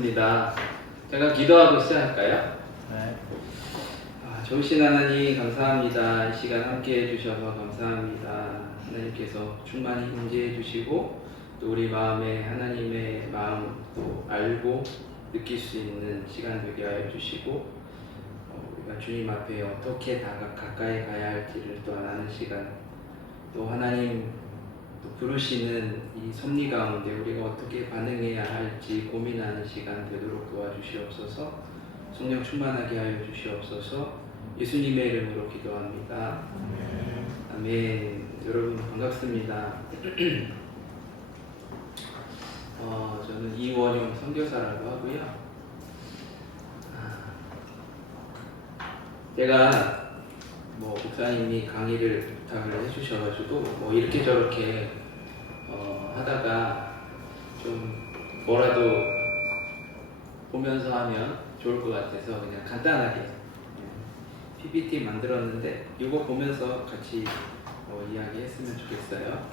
반갑습니다. 제가 기도하고 시작할까요? 네. 좋으신 하나님 감사합니다. 이 시간 함께 해주셔서 감사합니다. 하나님께서 충만히 임재해 주시고 또 우리 마음에 하나님의 마음도 알고 느낄 수 있는 시간 되게 하여 주시고 우리가 주님 앞에 어떻게 가까이 가야 할지를 또 아는 시간, 또 하나님 또 부르시는 이 섭리 가운데 우리가 어떻게 반응해야 할지 고민하는 시간 되도록 도와주시옵소서. 성령 충만하게 하여 주시옵소서. 예수님의 이름으로 기도합니다. 아멘. 여러분 반갑습니다. 저는 이원용 선교사라고 하고요. 제가 목사님이 강의를 부탁을 해주셔가지고 이렇게 저렇게 하다가 좀 뭐라도 보면서 하면 좋을 것 같아서 그냥 간단하게 PPT 만들었는데 이거 보면서 같이 이야기했으면 좋겠어요.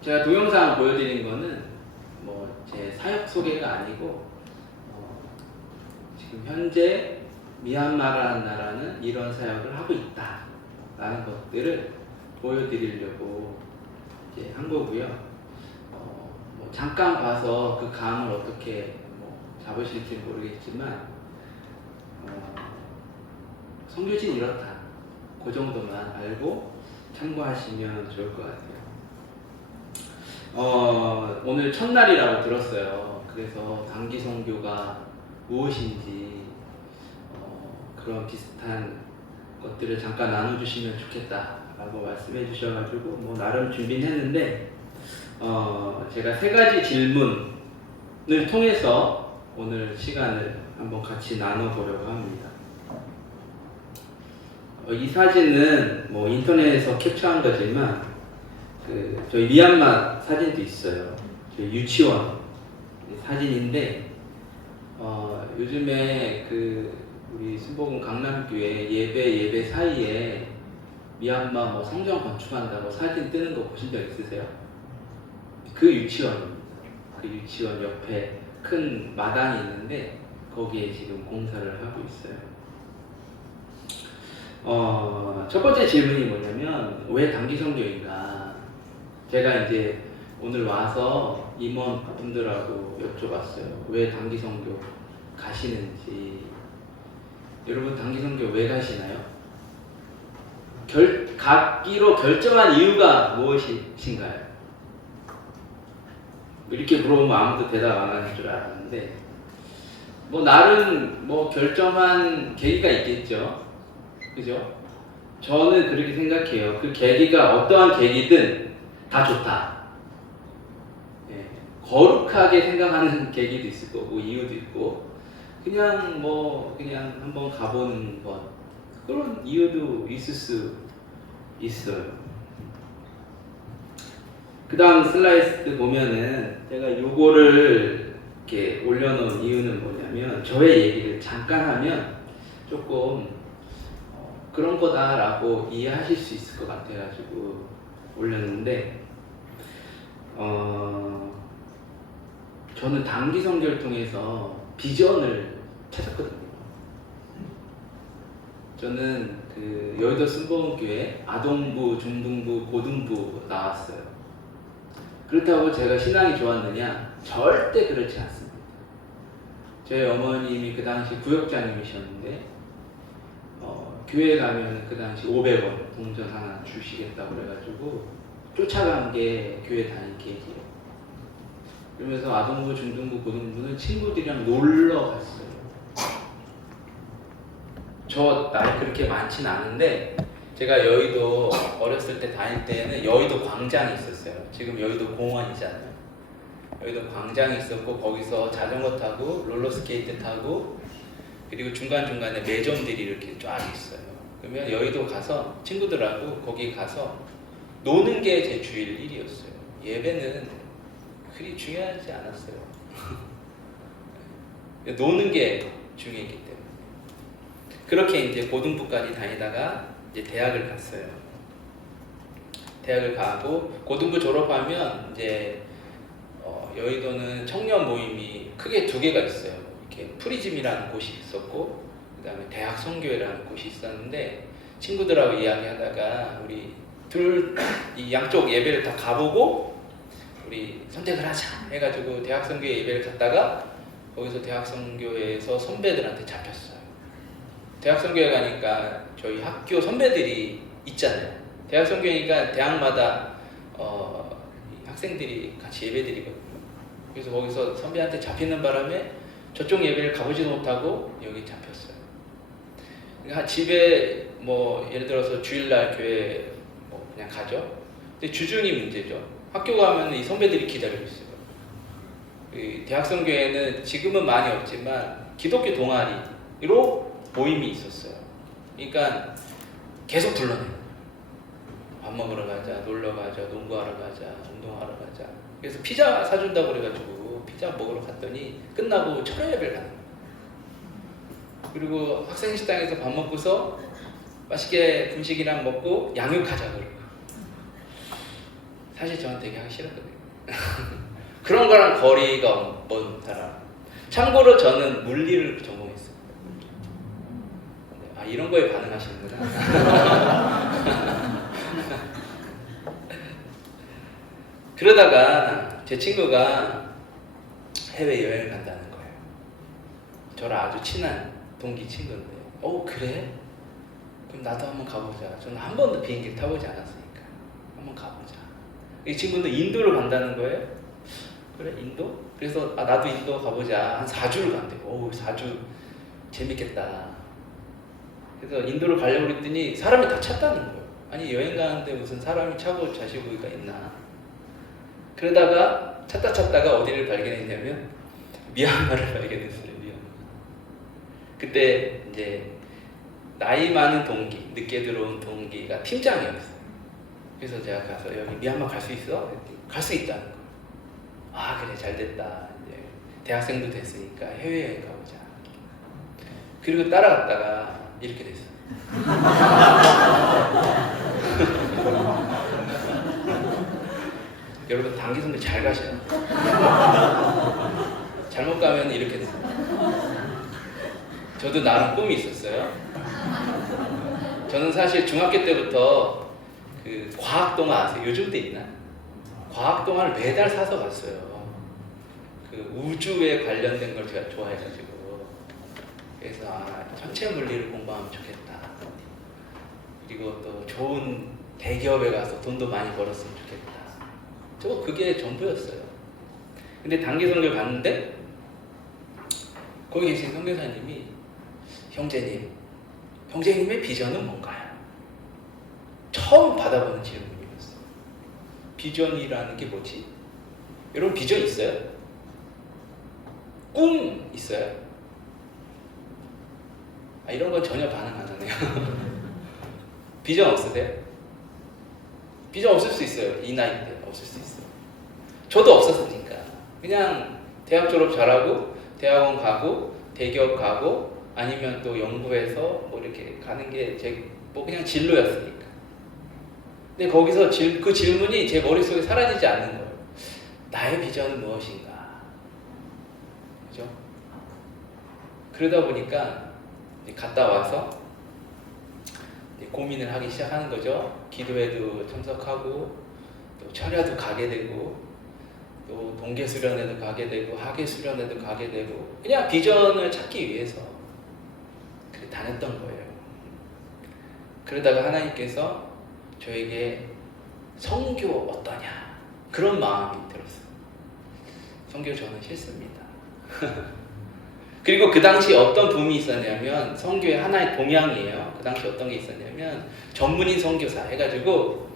제가 동영상 보여드린 거는 제 사역 소개가 아니고 지금 현재 미얀마라는 나라는 이런 사역을 하고 있다라는 것들을 보여드리려고 이제 한 거고요. 잠깐 봐서 그 감을 어떻게 잡으실지 모르겠지만 선교진 이렇다. 그 정도만 알고 참고하시면 좋을 것 같아요. 오늘 첫날이라고 들었어요. 그래서 단기 선교가 무엇인지 그런 비슷한 것들을 잠깐 나눠주시면 좋겠다라고 말씀해 주셔가지고 나름 준비는 했는데 제가 3가지 질문을 통해서 오늘 시간을 한번 같이 나눠보려고 합니다. 이 사진은 인터넷에서 캡처한 거지만 저희 미얀마 사진도 있어요. 저희 유치원 사진인데 요즘에 우리 순복음 강남교회 예배 사이에 미얀마 성전 건축한다고 사진 뜨는 거 보신 적 있으세요? 그 유치원입니다. 그 유치원 옆에 큰 마당이 있는데 거기에 지금 공사를 하고 있어요. 첫 번째 질문이 뭐냐면 왜 단기 선교인가? 제가 이제 오늘 와서 임원분들하고 여쭤봤어요. 왜 단기 선교 가시는지. 여러분 단기 선교 왜 가시나요? 가기로 결정한 이유가 무엇이신가요? 이렇게 물어보면 아무도 대답 안 하는 줄 알았는데 나름 결정한 계기가 있겠죠. 그죠? 저는 그렇게 생각해요. 그 계기가 어떠한 계기든 다 좋다. 거룩하게 생각하는 계기도 있을 거고 이유도 있고 그냥 한번 가보는 것 그런 이유도 있을 수 있어요. 그 다음 슬라이드 보면은 제가 요거를 이렇게 올려놓은 이유는 뭐냐면 저의 얘기를 잠깐 하면 조금 그런 거다라고 이해하실 수 있을 것 같아가지고 올렸는데 저는 단기 선교를 통해서 비전을 찾았거든요. 저는 여의도 순복음교회 아동부, 중등부, 고등부 나왔어요. 그렇다고 제가 신앙이 좋았느냐? 절대 그렇지 않습니다. 저희 어머님이 그 당시 구역장님이셨는데 교회 가면 그 당시 500원 동전 하나 주시겠다고 그래가지고 쫓아간 게 교회 다닐 계기예요. 그러면서 아동부, 중등부, 고등부는 친구들이랑 놀러 갔어요. 저 나이 그렇게 많진 않은데 제가 여의도 어렸을 때 다닐 때는 여의도 광장이 있었어요. 지금 여의도 공원이잖아요. 여의도 광장이 있었고 거기서 자전거 타고 롤러스케이트 타고 그리고 중간중간에 매점들이 이렇게 쫙 있어요. 그러면 여의도 가서 친구들하고 거기 가서 노는 게 제 주일 일이었어요. 예배는 그리 중요하지 않았어요. 노는 게 중요했기 때문에. 그렇게 이제 고등부까지 다니다가 이제 대학을 갔어요. 대학을 가고 고등부 졸업하면 이제 여의도는 청년 모임이 크게 두 개가 있어요. 이렇게 프리즘이라는 곳이 있었고, 그 다음에 대학 선교회라는 곳이 있었는데, 친구들하고 이야기하다가 우리 이 양쪽 예배를 다 가보고 우리 선택을 하자 해가지고 대학 선교회 예배를 갔다가 거기서 대학 선교회에서 선배들한테 잡혔어요. 대학 선교회 가니까 저희 학교 선배들이 있잖아요. 대학 선교회니까 대학마다 학생들이 같이 예배드리거든요. 그래서 거기서 선배한테 잡히는 바람에 저쪽 예배를 가보지도 못하고 여기 잡혔어요. 그러니까 집에 뭐 예를 들어서 주일날 교회 뭐 그냥 가죠. 근데 주중이 문제죠. 학교 가면 이 선배들이 기다리고 있어요. 이 대학선교회는 지금은 많이 없지만 기독교 동아리로 모임이 있었어요. 그러니까 계속 불러내요. 밥 먹으러 가자, 놀러 가자, 농구하러 가자, 운동하러 가자. 그래서 피자 사준다고 그래가지고 피자 먹으러 갔더니 끝나고 철야 예배를 가는 거예요. 그리고 학생 식당에서 밥 먹고서 맛있게 분식이랑 먹고 양육하자 그러고. 사실 저는 되게 하기 싫었거든요. 그런 거랑 거리가 먼 사람. 참고로 저는 물리를 전공했어요. 아, 이런 거에 반응하시는구나. 그러다가 제 친구가 해외여행을 간다는 거예요. 저랑 아주 친한 동기 친구인데, 그래? 그럼 나도 한번 가보자. 저는 한 번도 비행기를 타보지 않았으니까 한번 가보자. 이 친구는 인도를 간다는 거예요. 그래, 인도? 그래서 나도 인도 가보자. 한 4주를 간대요. 4주 재밌겠다. 그래서 인도를 가려고 그랬더니 사람이 다 찼다는 거예요. 아니, 여행 가는데 무슨 사람이 차고 자시고가 있나. 그러다가 찾다가 어디를 발견했냐면 미얀마를 발견했어요. 미얀마. 그때 이제 나이 많은 동기, 늦게 들어온 동기가 팀장이었어요. 그래서 제가 가서 여기 미얀마 갈 수 있어? 갈 수 있다는 거예요. 아, 그래, 잘 됐다. 이제 대학생도 됐으니까 해외여행 가보자. 그리고 따라갔다가 이렇게 됐어요. 여러분, 단기 선교 잘 가셔야 돼요. 잘못 가면 이렇게 돼요. 저도 나름 꿈이 있었어요. 저는 사실 중학교 때부터 그 과학동화 아세요? 요즘도 있나? 과학동화를 매달 사서 봤어요. 그 우주에 관련된 걸 제가 좋아해가지고. 그래서 천체 물리를 공부하면 좋겠다. 그리고 또 좋은 대기업에 가서 돈도 많이 벌었으면 좋겠다. 그게 전부였어요. 근데 단기 선교를 갔는데 거기 계신 선교사님이 형제님의 비전은 뭔가요? 처음 받아보는 질문이었어요. 비전이라는 게 뭐지? 여러분, 비전 있어요? 꿈 있어요? 이런 건 전혀 반응 안 하네요. 비전 없으세요? 비전 없을 수 있어요. 이 나이 때 없을 수 있어요. 저도 없었으니까 그냥 대학 졸업 잘하고 대학원 가고 대기업 가고 아니면 또 연구해서 뭐 이렇게 가는 게 뭐 그냥 진로였으니까. 근데 거기서 그 질문이 제 머릿속에 사라지지 않는 거예요. 나의 비전은 무엇인가? 그죠? 그러다 보니까 갔다 와서 고민을 하기 시작하는 거죠. 기도회도 참석하고 또 철야도 가게 되고 또 동계 수련회도 가게 되고 학예 수련회도 가게 되고 그냥 비전을 찾기 위해서 다녔던 거예요. 그러다가 하나님께서 저에게 선교 어떠냐 그런 마음이 들었어요. 선교 저는 싫습니다. 그리고 그 당시 어떤 붐이 있었냐면 선교의 하나의 동향이에요. 그 당시 어떤 게 있었냐면 전문인 선교사 해가지고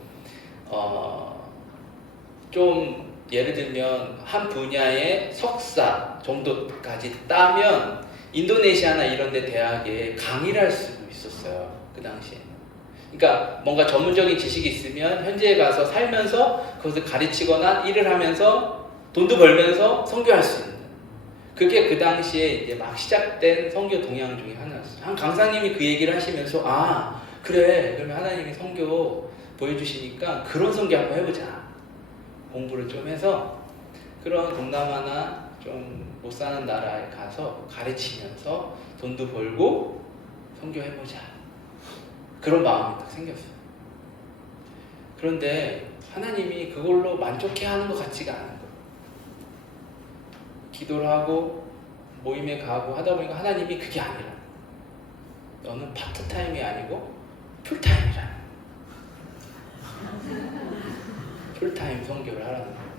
좀 예를 들면 한 분야의 석사 정도까지 따면 인도네시아나 이런 데 대학에 강의를 할 수도 있었어요. 그 당시에는. 그러니까 뭔가 전문적인 지식이 있으면 현지에 가서 살면서 그것을 가르치거나 일을 하면서 돈도 벌면서 선교할 수 있는, 그게 그 당시에 이제 막 시작된 선교 동향 중에 하나였어요. 한 강사님이 그 얘기를 하시면서 그래, 그러면 하나님이 선교 보여주시니까 그런 선교 한번 해보자. 공부를 좀 해서 그런 동남아나 좀 못 사는 나라에 가서 가르치면서 돈도 벌고 선교해보자. 그런 마음이 딱 생겼어요. 그런데 하나님이 그걸로 만족해하는 것 같지가 않은 거예요. 기도를 하고 모임에 가고 하다 보니까 하나님이 그게 아니라 너는 파트타임이 아니고 풀타임이라. 풀타임 선교를 하라는 거예요.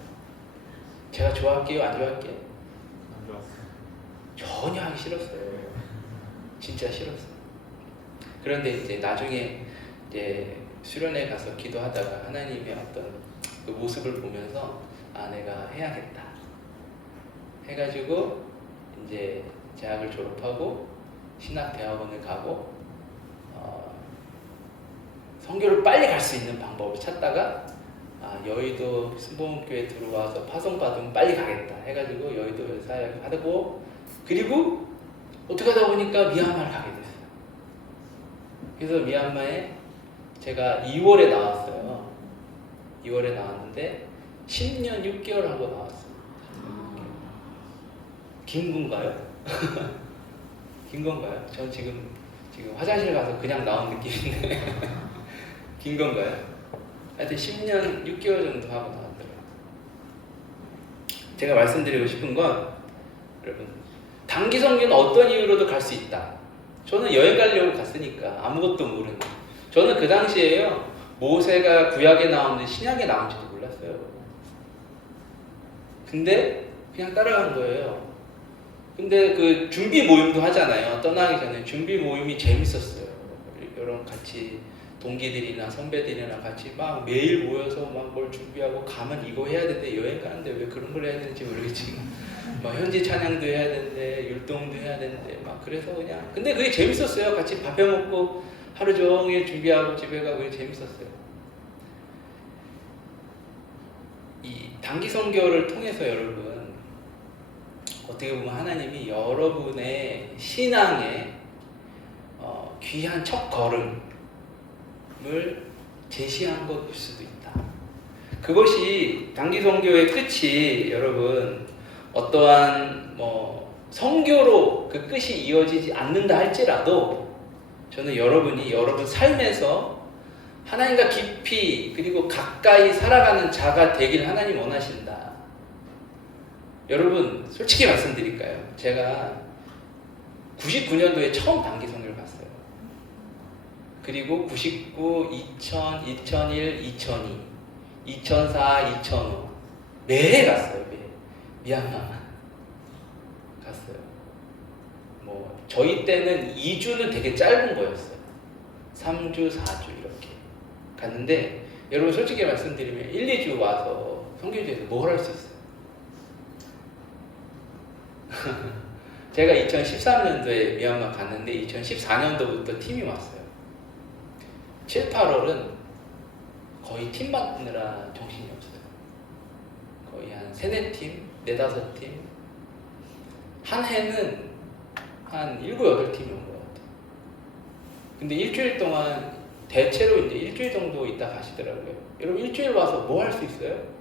제가 좋아할게요? 안 좋아할게요? 안 좋았어요. 전혀 하기 싫었어요. 진짜 싫었어요. 그런데 이제 나중에 이제 수련회 가서 기도하다가 하나님의 어떤 그 모습을 보면서 아, 내가 해야겠다 해가지고 이제 대학을 졸업하고 신학대학원을 가고 선교를 빨리 갈 수 있는 방법을 찾다가 여의도 순복음교회 들어와서 파송받으면 빨리 가겠다 해가지고 여의도 사역을 하고, 그리고 어떻게 하다 보니까 미얀마를 가게 됐어요. 그래서 미얀마에 제가 2월에 나왔어요. 2월에 나왔는데 10년 6개월 하고 나왔어요. 긴 건가요? 긴 건가요? 전 지금 화장실 가서 그냥 나온 느낌인데 긴 건가요? 하여튼 10년 6개월 정도 하고 나왔더라고요. 제가 말씀드리고 싶은 건, 여러분, 단기 선교는 어떤 이유로도 갈 수 있다. 저는 여행 가려고 갔으니까 아무것도 모르는. 저는 그 당시에요, 모세가 구약에 나오는데 신약에 나온지도 몰랐어요. 근데 그냥 따라간 거예요. 근데 그 준비 모임도 하잖아요. 떠나기 전에 준비 모임이 재밌었어요. 여러 같이 동기들이나 선배들이나 같이 막 매일 모여서 막 뭘 준비하고, 가면 이거 해야 되는데 여행 가는데 왜 그런 걸 해야 되는지 모르겠지만 막 현지 찬양도 해야 되는데 율동도 해야 되는데 막, 그래서 그냥, 근데 그게 재밌었어요. 같이 밥 해 먹고 하루 종일 준비하고 집에 가고 그게 재밌었어요. 이 단기 선교를 통해서 여러분, 어떻게 보면 하나님이 여러분의 신앙의 귀한 첫 걸음을 제시한 것일 수도 있다. 그것이 단기 선교의 끝이 여러분 어떠한 선교로 그 끝이 이어지지 않는다 할지라도, 저는 여러분이 여러분 삶에서 하나님과 깊이 그리고 가까이 살아가는 자가 되길 하나님 원하신다. 여러분, 솔직히 말씀드릴까요? 제가 99년도에 처음 단기 선교를 갔어요. 그리고 99, 2000, 2001, 2002, 2004, 2005 매해 갔어요. 매해. 미얀마만 갔어요. 저희 때는 2주는 되게 짧은 거였어요. 3주, 4주 이렇게 갔는데, 여러분 솔직히 말씀드리면 1, 2주 와서 선교지에서 뭘 할 수 있어요? 제가 2013년도에 미얀마 갔는데 2014년도부터 팀이 왔어요. 7, 8월은 거의 팀 맡느라 정신이 없어요. 거의 한 3, 4팀, 4, 5팀. 한 해는 한 7, 8팀이 온 것 같아요. 근데 일주일 동안 대체로 이제 일주일 정도 있다 가시더라고요. 여러분, 일주일 와서 뭐 할 수 있어요?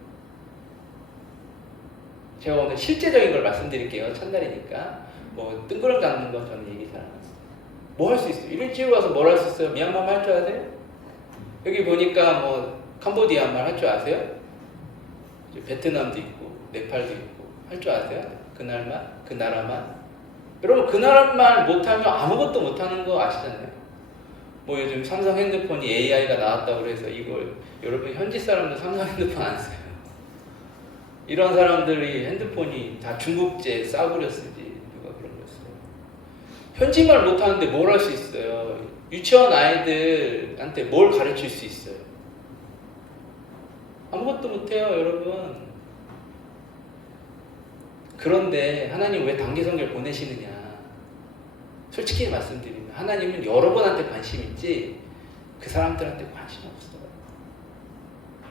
제가 오늘 실제적인 걸 말씀드릴게요. 첫날이니까. 뜬구름 잡는 건 저는 얘기 잘 안 해요. 뭐 할 수 있어요? 일주일 와서 뭘 할 수 있어요? 미얀마말 할 줄 아세요? 여기 보니까 캄보디아 말 할 줄 아세요? 베트남도 있고 네팔도 있고 할 줄 아세요? 그날만? 그 나라만? 여러분, 그 나라만 못하면 아무것도 못하는 거 아시잖아요. 요즘 삼성 핸드폰이 AI가 나왔다고 해서 이걸, 여러분 현지 사람들 삼성 핸드폰 안 써요. 이런 사람들이 핸드폰이 다 중국제 싸구려 쓰지, 누가 그런 거 써요. 현지말 못하는데 뭘 할 수 있어요? 유치원 아이들한테 뭘 가르칠 수 있어요? 아무것도 못해요, 여러분. 그런데 하나님 왜 단기 선교를 보내시느냐? 솔직히 말씀드리면 하나님은 여러분한테 관심 있지 그 사람들한테 관심 없어요.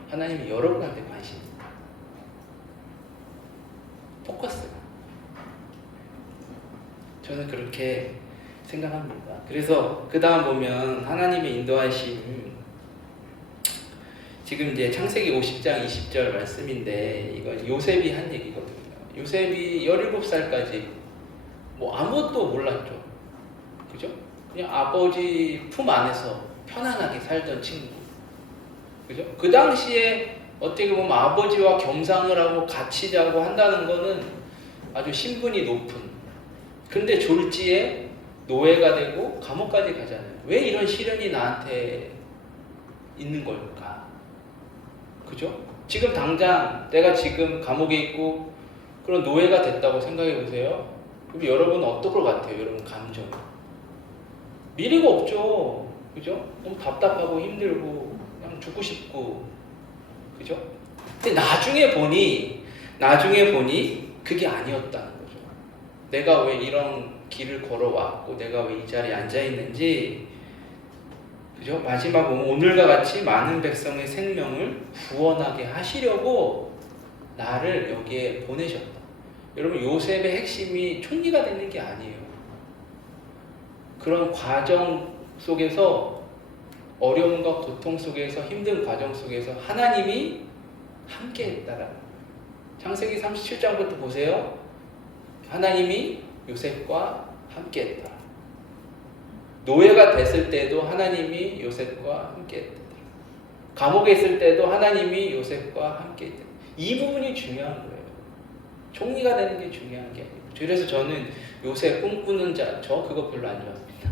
하나님은 여러분한테 관심 있어요. 포커스가. 저는 그렇게 생각합니다. 그래서 그 다음 보면 하나님의 인도하심, 지금 이제 창세기 50장 20절 말씀인데 이건 요셉이 한 얘기거든요. 요셉이 17살까지 뭐 아무것도 몰랐죠. 그죠? 그냥 아버지 품 안에서 편안하게 살던 친구. 그죠? 그 당시에 어떻게 보면 아버지와 겸상을 하고 같이 자고 한다는 거는 아주 신분이 높은. 근데 졸지에 노예가 되고 감옥까지 가잖아요. 왜 이런 시련이 나한테 있는 걸까? 그죠? 지금 당장 내가 지금 감옥에 있고 그런 노예가 됐다고 생각해 보세요. 그럼 여러분은 어떨 것 같아요? 여러분 감정이. 미래가 없죠. 그죠? 너무 답답하고 힘들고 그냥 죽고 싶고. 그죠? 근데 나중에 보니 그게 아니었다는 거죠. 내가 왜 이런 길을 걸어왔고 내가 왜 이 자리에 앉아 있는지. 그죠? 마지막 오늘과 같이 많은 백성의 생명을 구원하게 하시려고 나를 여기에 보내셨다. 여러분 요셉의 핵심이 총리가 되는 게 아니에요. 그런 과정 속에서 어려움과 고통 속에서 힘든 과정 속에서 하나님이 함께 했다라는 거예요. 창세기 37장부터 보세요. 하나님이 요셉과 함께 했다. 노예가 됐을 때도 하나님이 요셉과 함께 했다. 감옥에 있을 때도 하나님이 요셉과 함께 했다. 이 부분이 중요한 거예요. 총리가 되는 게 중요한 게 아니고. 그래서 저는 요셉 꿈꾸는 자, 저 그거 별로 안 좋아합니다.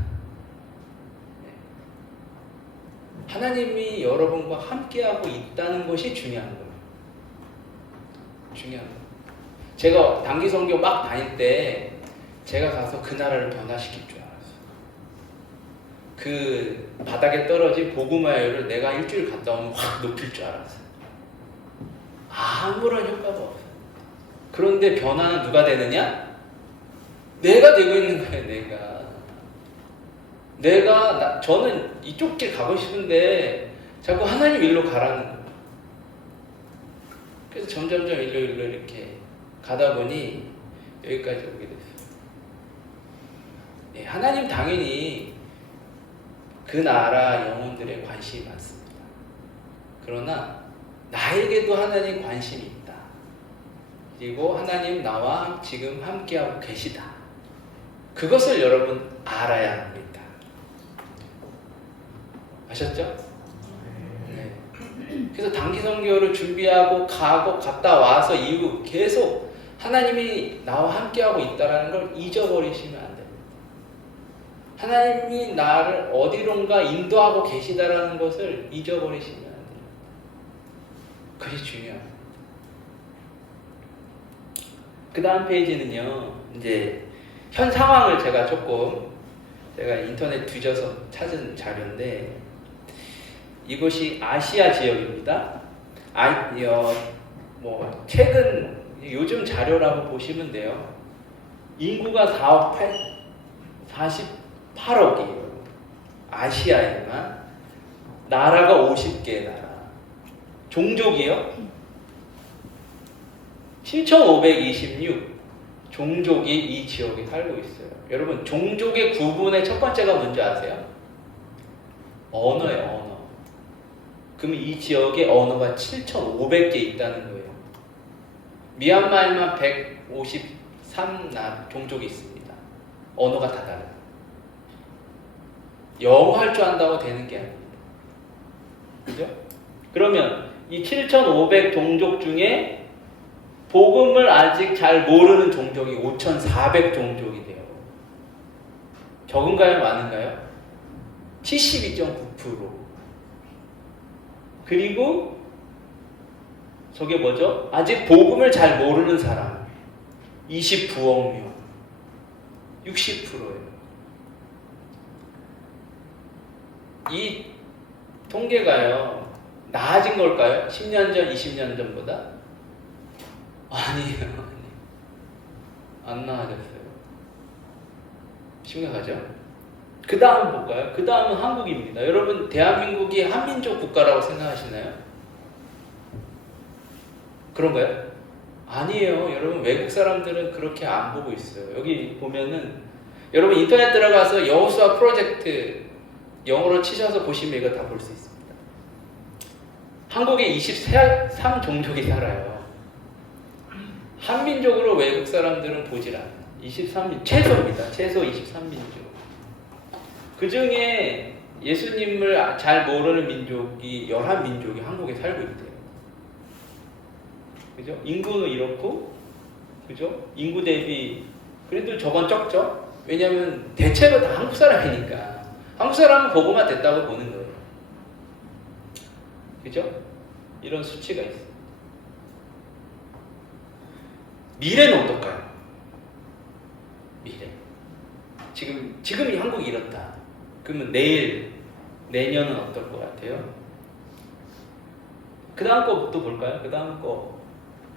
하나님이 여러분과 함께하고 있다는 것이 중요한 거예요. 중요한 거예요. 제가 단기 선교 막 다닐 때 제가 가서 그 나라를 변화시킬 줄 알았어요. 그 바닥에 떨어진 복음화율을 내가 일주일 갔다 오면 확 높일 줄 알았어요. 아무런 효과가 없어요. 그런데 변화는 누가 되느냐? 내가 되고 있는 거예요. 저는 이쪽 길 가고 싶은데 자꾸 하나님 일로 가라는 거예요. 그래서 점점점 일로 이렇게 가다 보니 여기까지 오게 됐어요. 네, 하나님 당연히 그 나라 영혼들의 관심이 많습니다. 그러나 나에게도 하나님 관심이 있다. 그리고 하나님 나와 지금 함께하고 계시다. 그것을 여러분 알아야 합니다. 아셨죠? 네. 그래서 단기 선교를 준비하고 갔다 와서 이후 계속 하나님이 나와 함께하고 있다는 걸 잊어버리시면 안 됩니다. 하나님이 나를 어디론가 인도하고 계시다라는 것을 잊어버리시면 안 됩니다. 그게 중요합니다. 그 다음 페이지는요, 이제 현 상황을 제가 인터넷 뒤져서 찾은 자료인데, 이곳이 아시아 지역입니다. 최근 요즘 자료라고 보시면 돼요. 인구가 48억이에요. 아시아에만. 나라가 50개 나라. 종족이요? 7,526 종족이 이 지역에 살고 있어요. 여러분, 종족의 구분의 첫 번째가 뭔지 아세요? 언어예요, 언어. 그럼 이 지역에 언어가 7,500개 있다는 거예요. 미얀마에만 153 종족이 있습니다. 언어가 다 달라요. 영어 할 줄 안다고 되는 게 아닙니다. 그죠? 그러면 이 7,500 종족 중에 복음을 아직 잘 모르는 종족이 5,400 종족이 돼요. 적은가요? 많은가요? 72.9%. 그리고 저게 뭐죠? 아직 복음을 잘 모르는 사람 29억 명. 60%예요. 이 통계가요, 나아진 걸까요? 10년 전, 20년 전보다? 아니에요. 안 나아졌어요. 심각하죠? 그 다음 볼까요? 그 다음은 한국입니다. 여러분, 대한민국이 한민족 국가라고 생각하시나요? 그런가요? 아니에요. 여러분, 외국 사람들은 그렇게 안 보고 있어요. 여기 보면은, 여러분 인터넷 들어가서 여호수아 프로젝트 영어로 치셔서 보시면 이거 다 볼 수 있습니다. 한국에 23종족이 살아요. 한민족으로 외국 사람들은 보질 않아요. 23민, 최소입니다. 최소 23민족. 그 중에 예수님을 잘 모르는 민족이 11민족이 한국에 살고 있대요. 그죠? 인구는 이렇고, 그죠? 인구 대비, 그래도 저건 적죠? 왜냐면 대체로 다 한국 사람이니까. 한국 사람은 보고만 됐다고 보는 거예요. 그죠? 이런 수치가 있어요. 미래는 어떨까요? 미래. 지금이 한국이 이렇다. 그러면 내년은 어떨 것 같아요? 그 다음 거부터 볼까요? 그 다음 거.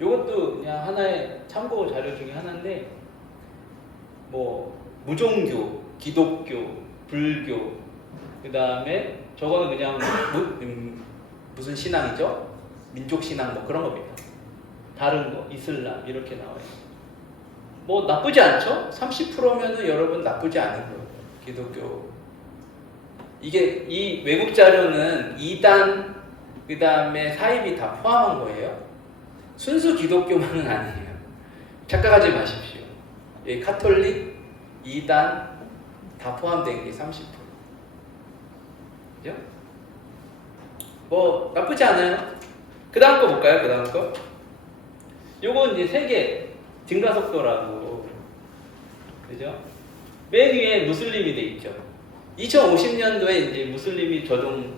요것도 그냥 하나의 참고 자료 중에 하나인데, 뭐, 무종교, 기독교, 불교, 그 다음에 저거는 그냥 무슨 신앙이죠? 민족신앙 뭐 그런 겁니다. 다른 거, 이슬람 이렇게 나와요. 뭐 나쁘지 않죠? 30%면은 여러분 나쁘지 않은 거예요. 기독교. 이게 이 외국 자료는 2단 그 다음에 사입이 다 포함한 거예요. 순수 기독교만은 아니에요. 착각하지 마십시오. 이 카톨릭 2단 다 포함된 게 30%. 그죠? 뭐 나쁘지 않아요. 그 다음 거 볼까요? 그 다음 거. 요건 이제 세계 증가 속도라고. 그죠? 맨 위에 무슬림이 돼 있죠. 2050년도에 이제 무슬림이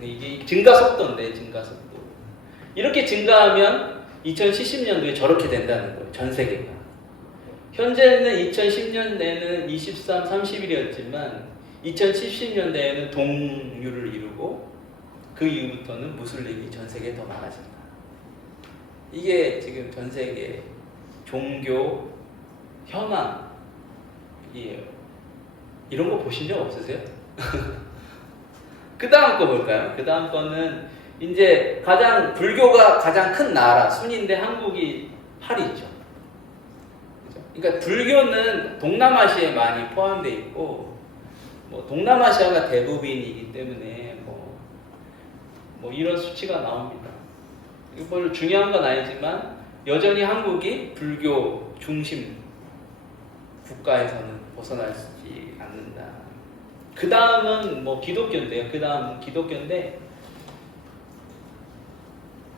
이게 증가 속도인데, 증가 속도. 이렇게 증가하면 2070년도에 저렇게 된다는 거예요. 전 세계가. 현재는 2010년대에는 23, 30일이었지만 2070년대에는 동률을 이루고 그 이후부터는 무슬림이 전 세계에 더 많아진다. 이게 지금 전 세계 종교 현황이에요. 이런 거 보신 적 없으세요? 그 다음 거 볼까요? 그 다음 거는 이제 불교가 가장 큰 나라, 순인데 한국이 8위죠. 그러니까 불교는 동남아시아에 많이 포함되어 있고, 뭐 동남아시아가 대부분이기 때문에 뭐 이런 수치가 나옵니다. 별로 중요한 건 아니지만 여전히 한국이 불교 중심 국가에서는 벗어나지 않는다. 그 다음은 뭐 기독교인데요. 그 다음 기독교인데,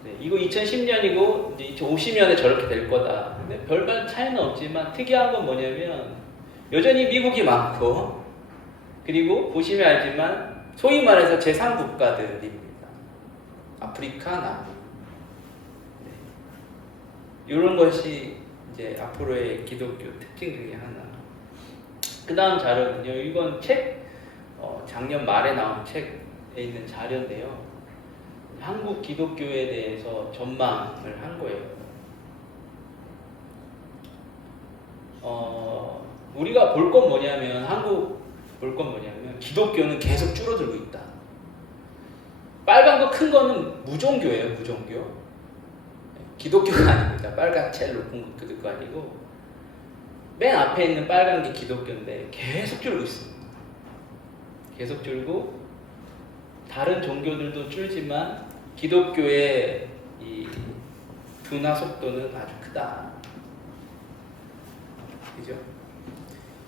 네, 이거 2010년이고 이제 2050년에 저렇게 될 거다. 근데 별반 차이는 없지만 특이한 건 뭐냐면 여전히 미국이 많고, 그리고 보시면 알지만 소위 말해서 제3국가들입니다. 아프리카, 남미. 네. 이런 것이 이제 앞으로의 기독교 특징 중에 하나. 그 다음 자료는요. 이건 작년 말에 나온 책에 있는 자료인데요. 한국 기독교에 대해서 전망을 한 거예요. 우리가 볼 건 뭐냐면, 기독교는 계속 줄어들고 있다. 빨간 거 큰 거는 무종교예요, 무종교. 기독교가 아닙니다. 빨간 제일 높은 거 아니고, 맨 앞에 있는 빨간 게 기독교인데 계속 줄고 있습니다. 계속 줄고, 다른 종교들도 줄지만 기독교의 이 둔화 속도는 아주 크다. 그죠?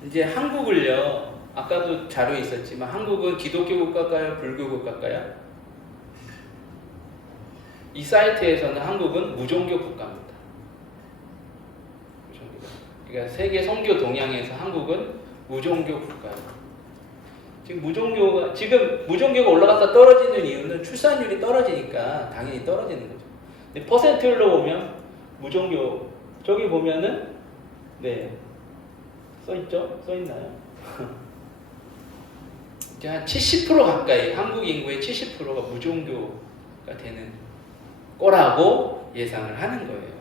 이제 한국을요, 아까도 자료에 있었지만 한국은 기독교 국가일까요? 불교 국가일까요? 이 사이트에서는 한국은 무종교 국가입니다. 그러니까 세계 선교 동향에서 한국은 무종교 국가예요. 지금 무종교가 올라갔다 떨어지는 이유는 출산율이 떨어지니까 당연히 떨어지는 거죠. 근데 퍼센트율로 보면 무종교, 저기 보면은 네, 써있죠? 써있나요? 한 70% 가까이, 한국 인구의 70%가 무종교가 되는 거라고 예상을 하는 거예요.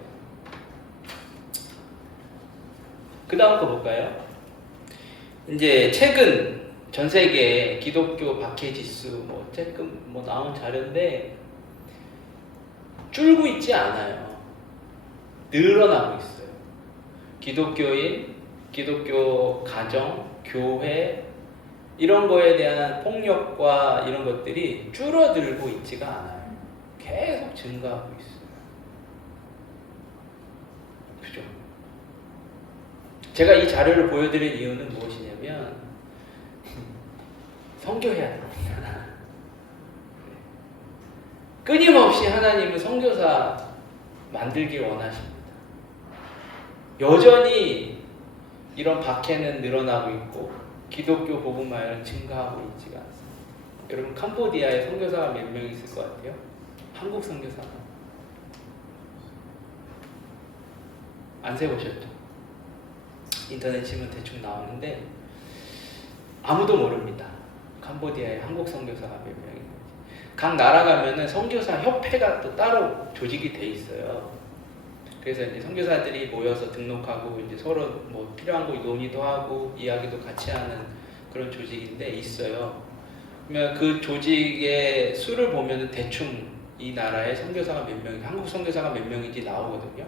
그 다음 거 볼까요? 이제 최근 전 세계 기독교 박해지수 나온 자료인데 줄고 있지 않아요. 늘어나고 있어요. 기독교인, 기독교 가정, 교회 이런 거에 대한 폭력과 이런 것들이 줄어들고 있지가 않아요. 계속 증가하고 있어요. 그죠? 제가 이 자료를 보여드린 이유는 무엇이냐면 선교해야 됩니다. 끊임없이 하나님은 선교사 만들기 원하십니다. 여전히 이런 박해는 늘어나고 있고 기독교 복음화는 증가하고 있지가 않습니다. 여러분 캄보디아에 선교사가 몇 명 있을 것 같아요? 한국 선교사가 안 세우셨죠? 인터넷 치면 대충 나오는데 아무도 모릅니다. 캄보디아에 한국 선교사가 몇 명 있는지. 각 나라 가면은 선교사 협회가 또 따로 조직이 돼 있어요. 그래서 이제 선교사들이 모여서 등록하고 이제 서로 뭐 필요한 거 논의도 하고 이야기도 같이 하는 그런 조직인데 있어요. 그러면 그 조직의 수를 보면은 대충 이 나라의 선교사가 몇 명, 한국 선교사가 몇 명인지 나오거든요.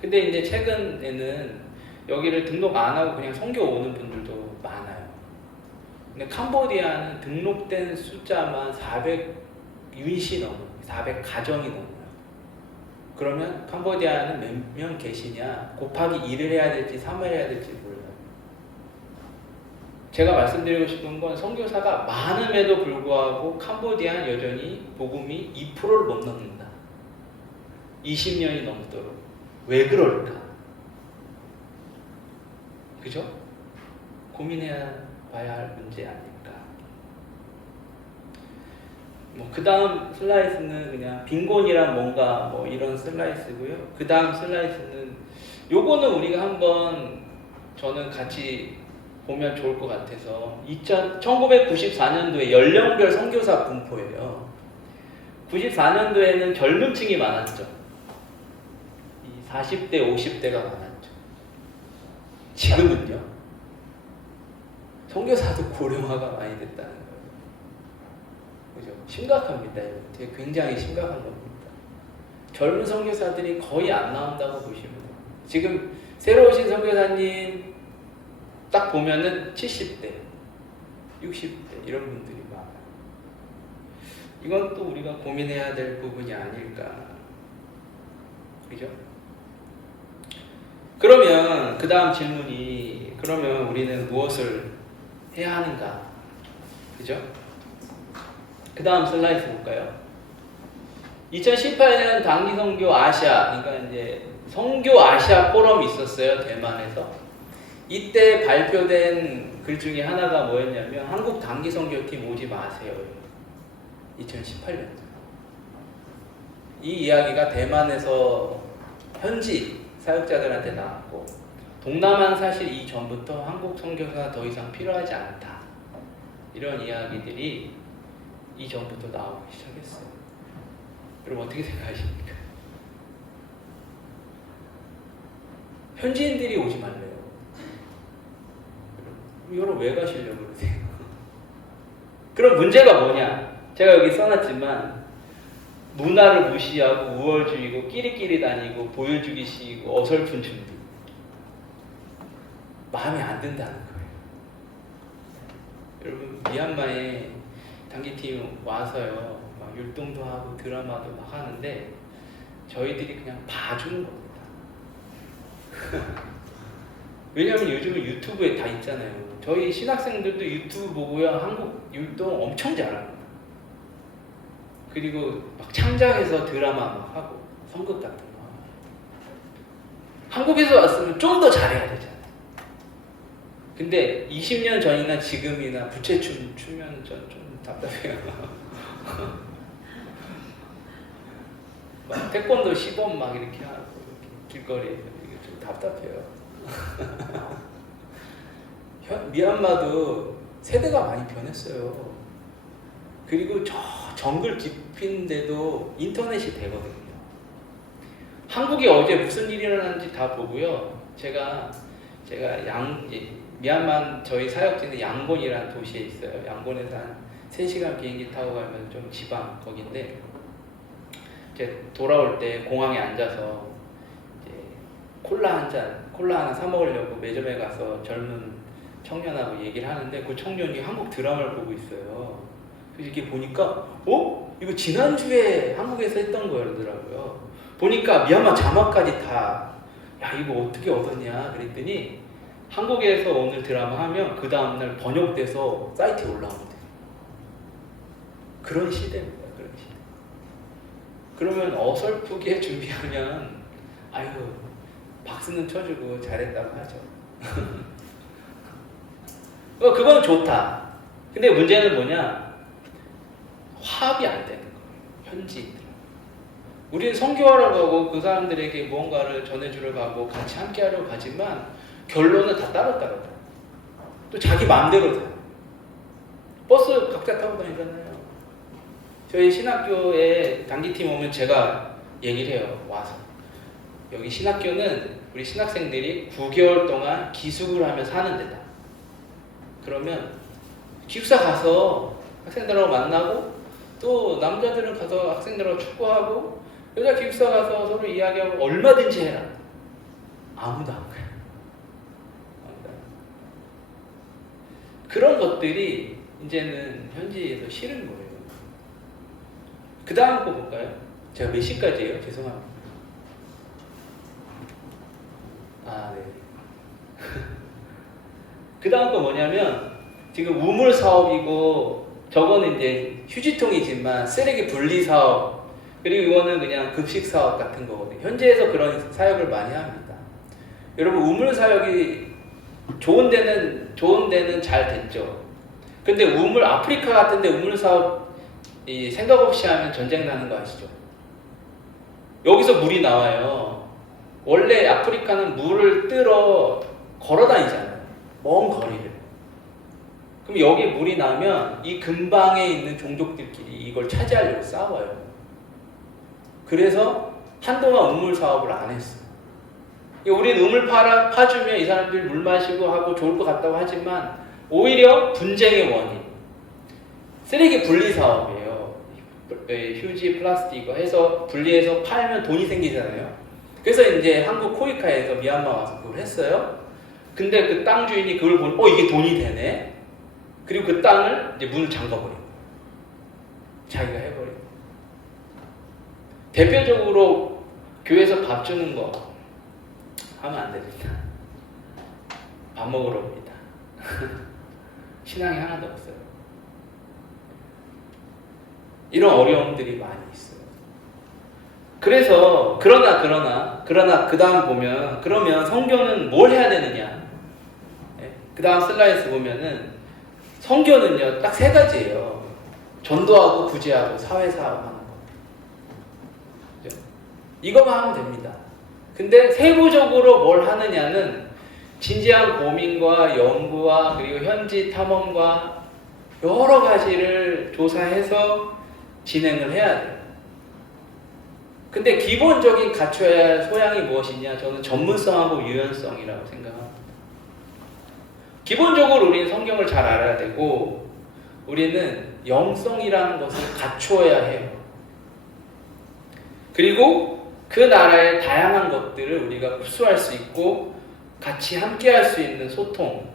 근데 이제 최근에는 여기를 등록 안 하고 그냥 선교 오는 분들도 많아요. 근데 캄보디아는 등록된 숫자만 400윤씨 넘어요. 400가정이 넘어요. 그러면 캄보디아는 몇 명 계시냐? 곱하기 1을 해야 될지 3을 해야 될지 몰라요. 제가 말씀드리고 싶은 건 선교사가 많음에도 불구하고 캄보디아는 여전히 복음이 2%를 못 넘는다. 20년이 넘도록. 왜 그럴까? 그죠? 고민해야 봐야 할 문제 아닐까. 그 다음 슬라이스는 그냥 빈곤이란 뭔가 뭐 이런 슬라이스고요. 그 다음 슬라이스는 요거는 우리가 한번 저는 같이 보면 좋을 것 같아서 1994년도에 연령별 선교사 분포예요. 94년도에는 젊은 층이 많았죠. 40대, 50대가 많았죠. 지금은요? 선교사도 고령화가 많이 됐다는 거예요. 그죠? 심각합니다. 이거 굉장히 심각한 겁니다. 젊은 선교사들이 거의 안 나온다고 보시면 돼요. 지금 새로 오신 선교사님 딱 보면은 70대, 60대 이런 분들이 많아요. 이건 또 우리가 고민해야 될 부분이 아닐까. 그죠? 그러면 그 다음 질문이 그러면 우리는 무엇을 해야 하는가? 그죠? 그 다음 슬라이드 볼까요? 2018년 단기선교 아시아, 그러니까 이제 선교 아시아 포럼이 있었어요, 대만에서. 이때 발표된 글 중에 하나가 뭐였냐면 한국 단기선교팀 오지 마세요. 2018년. 이 이야기가 대만에서 현지 사역자들한테 나왔고 동남아는 사실 이전부터 한국 선교사가 더 이상 필요하지 않다. 이런 이야기들이 이전부터 나오기 시작했어요. 여러분 어떻게 생각하십니까? 현지인들이 오지 말래요. 여러분 왜 가시려고 그러세요? 그럼 문제가 뭐냐? 제가 여기 써놨지만 문화를 무시하고 우월주의고 끼리끼리 다니고 보여주기식이고 어설픈 준비. 마음에 안 든다는 거예요. 여러분 미얀마에 단기팀 와서요 막 율동도 하고 드라마도 막 하는데 저희들이 그냥 봐주는 겁니다. 왜냐하면 요즘은 유튜브에 다 있잖아요. 저희 신학생들도 유튜브 보고요 한국 율동 엄청 잘합니다. 그리고 막 창작해서 드라마 막 하고 선극 같은 거 하고. 한국에서 왔으면 좀 더 잘해야 되잖아요. 근데 20년 전이나 지금이나 부채춤 추면 전 좀 답답해요. 막 태권도 시범 막 이렇게 하고 이렇게 길거리에서 이게 좀 답답해요. 미얀마도 세대가 많이 변했어요. 그리고 저 정글 깊은데도 인터넷이 되거든요. 한국이 어제 무슨 일이 일어났는지 다 보고요. 제가 미얀마 저희 사역지는 양곤이라는 도시에 있어요. 양곤에서 한 3시간 비행기 타고 가면 좀 지방 거긴데 이제 돌아올 때 공항에 앉아서 이제 콜라 하나 사 먹으려고 매점에 가서 젊은 청년하고 얘기를 하는데 그 청년이 한국 드라마를 보고 있어요. 이렇게 보니까 이거 지난주에 한국에서 했던 거더라고요. 보니까 미얀마 자막까지 다 야 이거 어떻게 얻었냐 그랬더니 한국에서 오늘 드라마 하면 그 다음날 번역돼서 사이트에 올라오는데 그런 시대입니다. 그런 시대. 그러면 어설프게 준비하면 아이고 박수는 쳐주고 잘했다고 하죠. 그건 좋다. 근데 문제는 뭐냐? 화합이 안 되는 거예요. 현지인들. 우리는 선교하러 가고 그 사람들에게 무언가를 전해주러 가고 같이 함께 하려고 가지만 결론은 다 따로따로. 또 자기 마음대로 다. 버스 각자 타고 다니잖아요. 저희 신학교에 단기팀 오면 제가 얘기를 해요. 와서. 여기 신학교는 우리 신학생들이 9개월 동안 기숙을 하며 사는 데다. 그러면 기숙사 가서 학생들하고 만나고 또 남자들은 가서 학생들하고 축구하고 여자 기숙사 가서 서로 이야기하고 얼마든지 해라. 아무도 안 가요. 그런 것들이 이제는 현지에서 싫은 거예요. 그 다음 거 볼까요? 제가 몇 시까지예요? 죄송합니다. 네. 그 다음 거 뭐냐면 지금 우물 사업이고 저거는 이제 휴지통이지만 쓰레기 분리 사업 그리고 이거는 그냥 급식 사업 같은 거거든요. 현지에서 그런 사역을 많이 합니다. 여러분 우물 사역이 좋은 데는 잘 됐죠. 근데 아프리카 같은 데 우물 사업 생각 없이 하면 전쟁 나는 거 아시죠? 여기서 물이 나와요. 원래 아프리카는 물을 뜨러 걸어 다니잖아요. 먼 거리를. 그럼 여기에 물이 나면 이 근방에 있는 종족들끼리 이걸 차지하려고 싸워요. 그래서 한동안 우물 사업을 안 했어요. 우리는 우물 파주면 이 사람들이 물 마시고 하고 좋을 것 같다고 하지만 오히려 분쟁의 원인. 쓰레기 분리 사업이에요. 휴지, 플라스틱 이거 해서 분리해서 팔면 돈이 생기잖아요. 그래서 이제 한국 코이카에서 미얀마 와서 그걸 했어요. 근데 그 땅 주인이 그걸 보고 이게 돈이 되네. 그리고 그 땅을 이제 문을 잠가버리고 자기가 해버리고. 대표적으로 교회에서 밥 주는 거 하면 안 됩니다. 밥 먹으러 옵니다. 신앙이 하나도 없어요. 이런 어려움들이 많이 있어요. 그래서 그러나 그 다음 보면 그러면 성교는 뭘 해야 되느냐? 그 다음 슬라이드 보면은 성교는요 딱 세 가지예요. 전도하고 구제하고 사회사업하는 거. 그죠? 이거만 하면 됩니다. 근데 세부적으로 뭘 하느냐는 진지한 고민과 연구와 그리고 현지 탐험과 여러 가지를 조사해서 진행을 해야 돼요. 근데 기본적인 갖춰야 할 소양이 무엇이냐? 저는 전문성하고 유연성이라고 생각합니다. 기본적으로 우리는 성경을 잘 알아야 되고 우리는 영성이라는 것을 갖춰야 해요. 그리고 그 나라의 다양한 것들을 우리가 흡수할 수 있고 같이 함께 할 수 있는 소통.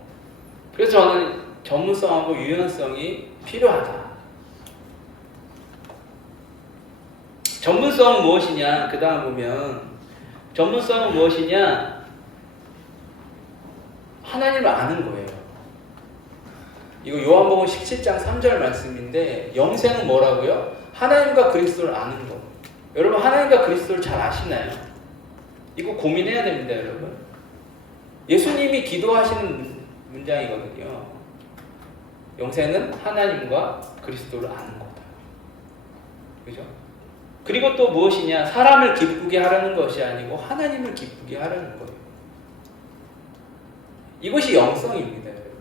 그래서 저는 전문성하고 유연성이 필요하다. 전문성은 무엇이냐? 그 다음 보면 전문성은 무엇이냐? 하나님을 아는 거예요. 이거 요한복음 17장 3절 말씀인데 영생은 뭐라고요? 하나님과 그리스도를 아는 거. 여러분 하나님과 그리스도를 잘 아시나요? 이거 고민해야 됩니다, 여러분. 예수님이 기도하시는 문장이거든요. 영생은 하나님과 그리스도를 아는 거다. 그죠? 그리고 또 무엇이냐? 사람을 기쁘게 하라는 것이 아니고 하나님을 기쁘게 하라는 거예요. 이것이 영성입니다, 여러분.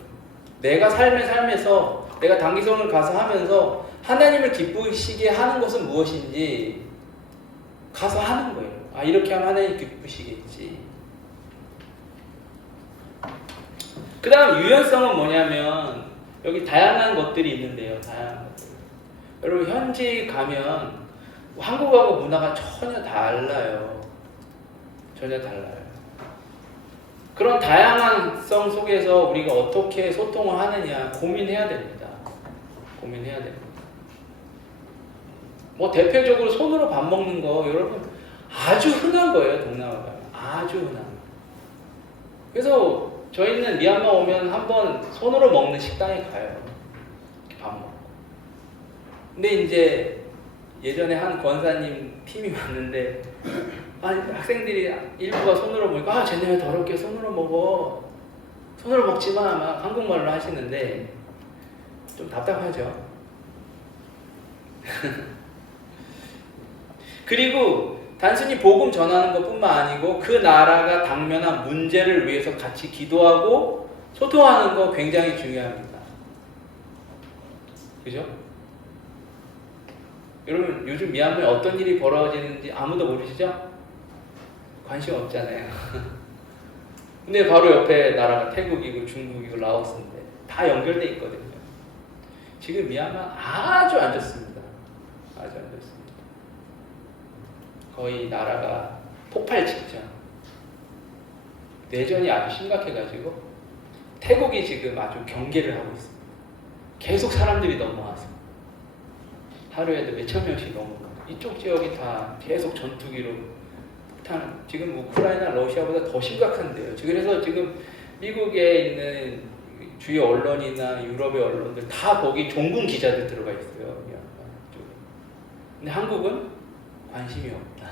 내가 삶에서 내가 단기성을 가서 하면서 하나님을 기쁘시게 하는 것은 무엇인지 가서 하는 거예요. 이렇게 하면 하나님 기쁘시겠지. 그 다음 유연성은 뭐냐면 여기 다양한 것들이 있는데요. 다양한 것들. 여러분 현지 가면 한국하고 문화가 전혀 달라요. 전혀 달라요. 그런 다양한성 속에서 우리가 어떻게 소통을 하느냐 고민해야 됩니다. 고민해야 됩니다. 뭐 대표적으로 손으로 밥 먹는 거 여러분 아주 흔한 거예요. 동남아 가면 아주 흔한 거. 그래서 저희는 미얀마 오면 한번 손으로 먹는 식당에 가요. 이렇게 밥 먹고. 근데 이제 예전에 한 권사님 팀이 왔는데 학생들이 일부가 손으로 먹으니까 쟤네 왜 더럽게 손으로 먹어. 손으로 먹지 마. 막 한국말로 하시는데 좀 답답하죠. 그리고 단순히 복음 전하는 것뿐만 아니고 그 나라가 당면한 문제를 위해서 같이 기도하고 소통하는 거 굉장히 중요합니다. 그죠? 여러분 요즘 미얀마에 어떤 일이 벌어지는지 아무도 모르시죠? 관심 없잖아요. 근데 바로 옆에 나라가 태국이고 중국이고 라오스인데 다 연결돼 있거든요. 지금 미얀마 아주 안 좋습니다. 아주 안 좋습니다. 거의 나라가 폭발 직전. 내전이 아주 심각해가지고 태국이 지금 아주 경계를 하고 있습니다. 계속 사람들이 넘어와서 하루에도 몇천 명씩 넘어오고 이쪽 지역이 다 계속 전투기로 폭탄. 지금 우크라이나 러시아보다 더 심각한데요. 그래서 지금 미국에 있는 주요 언론이나 유럽의 언론들 다 거기 종군 기자들 들어가 있어요. 근데 한국은 관심이 없다.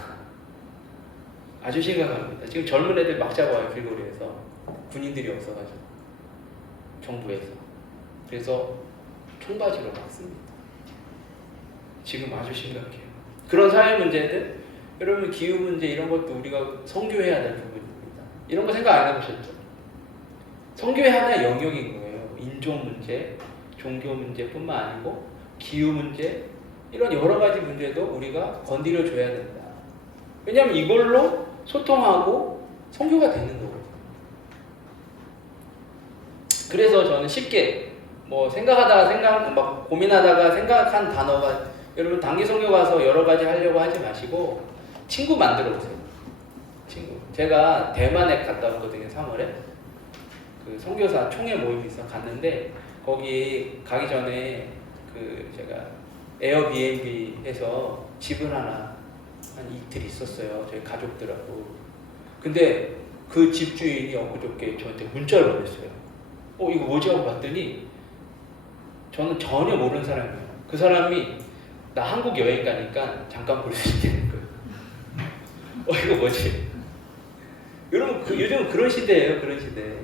아주 심각합니다. 지금 젊은 애들 막 잡아요. 길거리에서. 군인들이 없어가지고. 정부에서. 그래서 총바지로 막습니다. 지금 아주 심각해요. 그런 사회 문제들, 여러분 기후 문제 이런 것도 우리가 선교해야 될 부분입니다. 이런 거 생각 안 해보셨죠? 선교의 하나의 영역인 거예요. 인종 문제, 종교 문제뿐만 아니고 기후 문제, 이런 여러 가지 문제도 우리가 건드려 줘야 된다. 왜냐하면 이걸로 소통하고 선교가 되는 거거든요. 그래서 저는 쉽게 뭐 막 고민하다가 생각한 단어가, 여러분 단기 선교 가서 여러 가지 하려고 하지 마시고 친구 만들어 보세요. 친구. 제가 대만에 갔다 왔거든요. 3월에 그 선교사 총회 모임이 있어 갔는데 거기 가기 전에 그 제가 에어비앤비에서 집을 하나 한 이틀 있었어요. 저희 가족들하고. 근데 그 집주인이 엊그저께 저한테 문자를 보냈어요. 이거 뭐지 하고 봤더니 저는 전혀 모르는 사람이에요. 그 사람이 나 한국 여행 가니까 잠깐 볼 수 있다는 거예요. 이거 뭐지? 여러분 요즘 그런 시대예요. 그런 시대.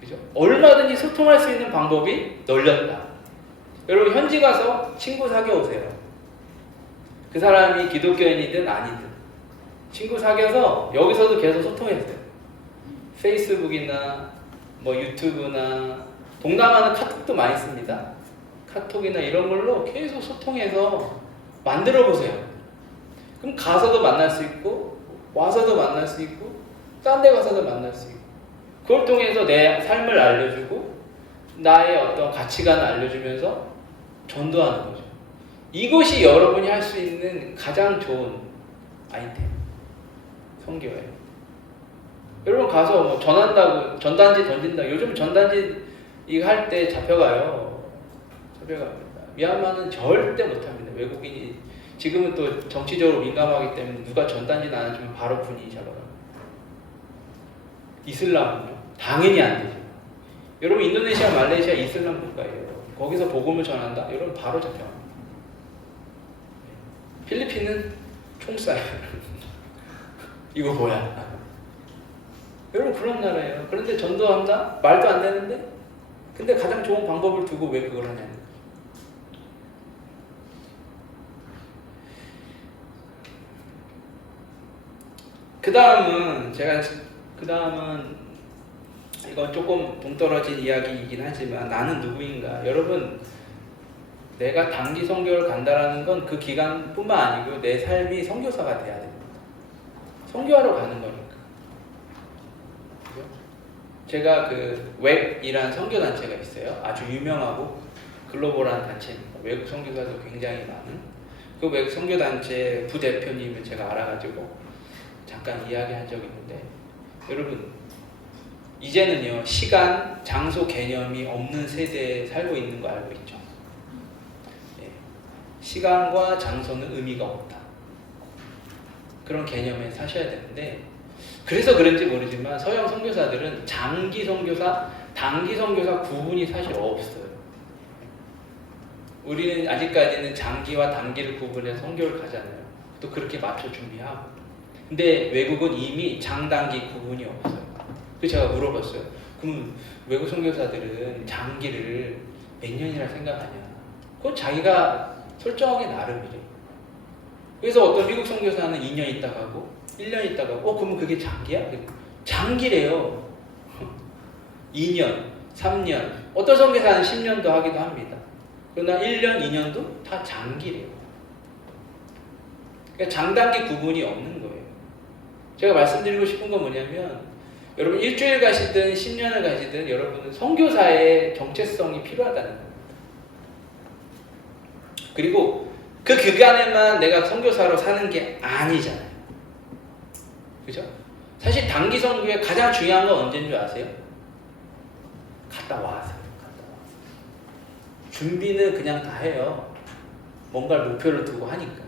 그죠? 얼마든지 소통할 수 있는 방법이 널렸다. 여러분 현지 가서 친구 사귀어 오세요. 그 사람이 기독교인이든 아니든 친구 사귀어서 여기서도 계속 소통했어요. 페이스북이나 뭐 유튜브나 동남아는 카톡도 많이 씁니다. 카톡이나 이런 걸로 계속 소통해서 만들어 보세요. 그럼 가서도 만날 수 있고 와서도 만날 수 있고 딴 데 가서도 만날 수 있고 그걸 통해서 내 삶을 알려주고 나의 어떤 가치관을 알려주면서 전도하는 거죠. 이것이 여러분이 할 수 있는 가장 좋은 아이템, 선교예요. 여러분 가서 뭐 전한다고 전단지 던진다. 요즘 전단지 이거 할 때 잡혀가요. 잡혀갑니다. 미얀마는 절대 못합니다. 외국인이 지금은 또 정치적으로 민감하기 때문에 누가 전단지 나눠주면 바로 군인이 잡아갑니다. 이슬람은요? 당연히 안 되죠. 여러분 인도네시아, 말레이시아 이슬람 국가예요. 거기서 복음을 전한다? 여러분 바로 잡혀갑니다. 필리핀은 총 쏴요. 이거 뭐야? 여러분 그런 나라예요. 그런데 전도한다? 말도 안 되는데? 근데 가장 좋은 방법을 두고 왜 그걸 하냐는 거죠. 그 다음은 이건 조금 동떨어진 이야기이긴 하지만 나는 누구인가? 여러분 내가 단기 선교를 간다라는 건 그 기간뿐만 아니고 내 삶이 선교사가 돼야 됩니다. 선교하러 가는 거니까. 그죠? 제가 그 웹이라는 선교단체가 있어요. 아주 유명하고 글로벌한 단체입니다. 외국 선교사도 굉장히 많은 그 외국 선교단체 부대표님을 제가 알아가지고 잠깐 이야기한 적이 있는데 여러분 이제는요 시간, 장소 개념이 없는 세대에 살고 있는 거 알고 있죠? 예. 시간과 장소는 의미가 없다. 그런 개념에 사셔야 되는데, 그래서 그런지 모르지만 서양 선교사들은 장기 선교사, 단기 선교사 구분이 사실 없어요. 우리는 아직까지는 장기와 단기를 구분해서 선교를 가잖아요. 또 그렇게 맞춰 준비하고. 근데 외국은 이미 장단기 구분이 없어요. 그래서 제가 물어봤어요. 그럼 외국 선교사들은 장기를 몇 년이라 생각하냐? 그건 자기가 설정하기 나름이래. 그래서 어떤 미국 선교사는 2년 있다 가고 1년 있다 가고 그러면 그게 장기야? 장기래요. 2년, 3년, 어떤 선교사는 10년도 하기도 합니다. 그러나 1년, 2년도 다 장기래요. 그러니까 장단기 구분이 없는 거예요. 제가 말씀드리고 싶은 건 뭐냐면, 여러분 일주일 가시든 10년을 가시든 여러분은 선교사의 정체성이 필요하다는 겁니다. 그리고 그 기간에만 내가 선교사로 사는 게 아니잖아요. 그죠? 사실 단기 선교의 가장 중요한 건 언제인 줄 아세요? 갔다 와서. 준비는 그냥 다 해요. 뭔가를 목표를 두고 하니까.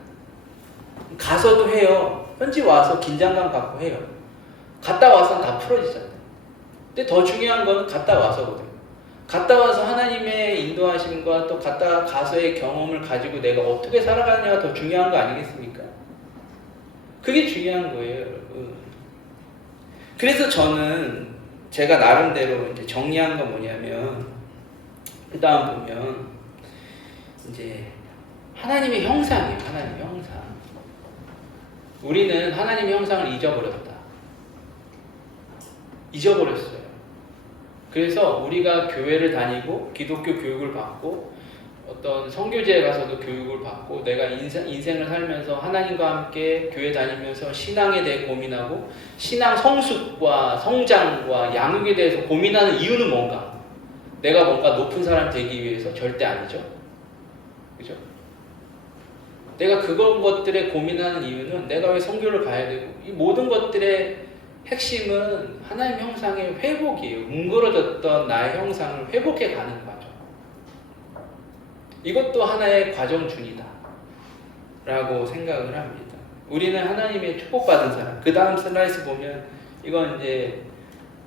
가서도 해요. 현지 와서 긴장감 갖고 해요. 갔다 와서는 다 풀어지잖아요. 근데 더 중요한 건 갔다 와서거든요. 갔다 와서 하나님의 인도하심과 또 갔다 가서의 경험을 가지고 내가 어떻게 살아가느냐가 더 중요한 거 아니겠습니까? 그게 중요한 거예요, 여러분. 그래서 저는 제가 나름대로 이제 정리한 건 뭐냐면, 그 다음 보면 이제 하나님의 형상이에요. 하나님의 형상. 우리는 하나님의 형상을 잊어버렸다. 잊어버렸어요. 그래서 우리가 교회를 다니고 기독교 교육을 받고 어떤 선교지에 가서도 교육을 받고 내가 인생을 살면서 하나님과 함께 교회 다니면서 신앙에 대해 고민하고 신앙 성숙과 성장과 양육에 대해서 고민하는 이유는 뭔가? 내가 뭔가 높은 사람 되기 위해서? 절대 아니죠. 그죠? 내가 그런 것들에 고민하는 이유는 내가 왜 선교를 가야 되고, 이 모든 것들의 핵심은 하나님 형상의 회복이에요. 뭉그러졌던 나의 형상을 회복해 가는 과정. 이것도 하나의 과정중이다 라고 생각을 합니다. 우리는 하나님의 축복받은 사람. 그 다음 슬라이드 보면 이건 이제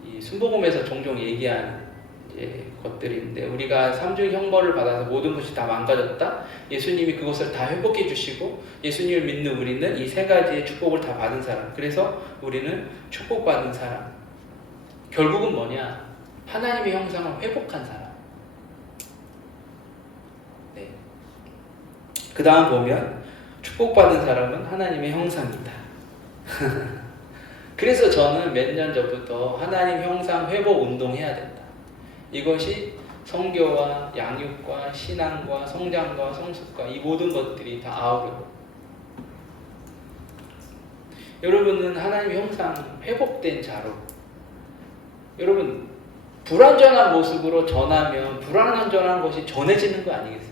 이 순복음에서 종종 얘기하는 이제 것들인데, 우리가 삼중 형벌을 받아서 모든 것이 다 망가졌다. 예수님이 그것을 다 회복해 주시고 예수님을 믿는 우리는 이 세 가지의 축복을 다 받은 사람. 그래서 우리는 축복받은 사람. 결국은 뭐냐? 하나님의 형상을 회복한 사람. 네. 그 다음 보면 축복받은 사람은 하나님의 형상이다. 그래서 저는 몇 년 전부터 하나님 형상 회복 운동해야 된다. 이것이 성교와 양육과 신앙과 성장과 성숙과 이 모든 것들이 다 아우르고, 여러분은 하나님의 형상 회복된 자로, 여러분 불완전한 모습으로 전하면 불완전한 것이 전해지는 거 아니겠어요?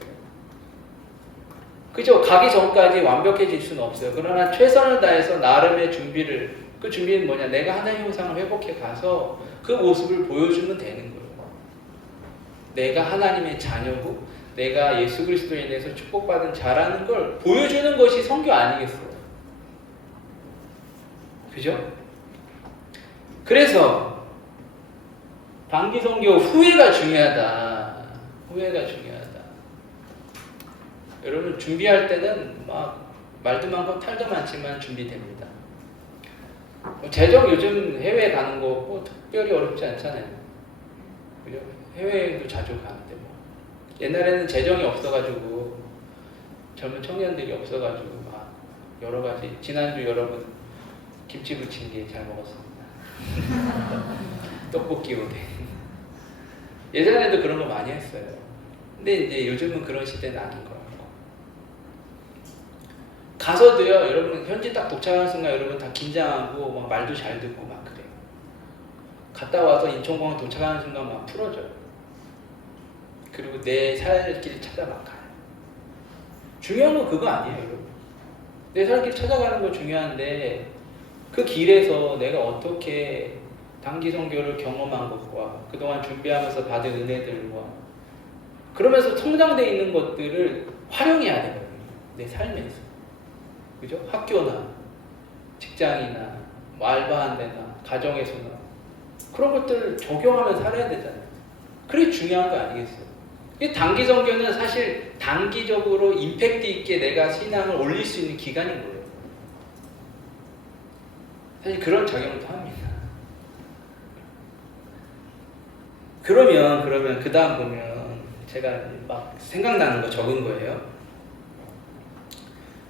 그죠? 가기 전까지 완벽해질 수는 없어요. 그러나 최선을 다해서 나름의 준비를, 그 준비는 뭐냐? 내가 하나님의 형상을 회복해 가서 그 모습을 보여주면 되는 거예요. 내가 하나님의 자녀고 내가 예수 그리스도에 인해서 축복받은 자라는 걸 보여주는 것이 선교 아니겠어요? 그죠? 그래서 단기 선교 후회가 중요하다. 후회가 중요하다. 여러분 준비할 때는 막 말도 많고 탈도 많지만 준비됩니다. 재정 요즘 해외 가는 거 뭐 특별히 어렵지 않잖아요. 그죠? 해외여행도 자주 가는데 뭐. 옛날에는 재정이 없어가지고 젊은 청년들이 없어가지고 막 여러 가지. 지난주 여러분 김치 부침개 잘 먹었습니다. 떡볶이 오뎅. 예전에도 그런 거 많이 했어요. 근데 이제 요즘은 그런 시대는 아닌 것 같고. 가서도요, 여러분 현지 딱 도착하는 순간 여러분 다 긴장하고 막 말도 잘 듣고 막 그래요. 갔다 와서 인천공항 도착하는 순간 막 풀어져요. 그리고 내 살 길 찾아 막 가요. 중요한 건 그거 아니에요, 여러분. 내 살 길 찾아가는 거 중요한데 그 길에서 내가 어떻게 단기 선교를 경험한 것과 그동안 준비하면서 받은 은혜들과 그러면서 성장되어 있는 것들을 활용해야 돼요. 내 삶에서. 그죠? 학교나 직장이나 뭐 알바한 데나 가정에서나 그런 것들을 적용하면 살아야 되잖아요. 그게 중요한 거 아니겠어요? 이 단기 선교는 사실 단기적으로 임팩트 있게 내가 신앙을 올릴 수 있는 기간인 거예요. 사실 그런 작용도 합니다. 그러면 그 다음 보면 제가 막 생각나는 거 적은 거예요.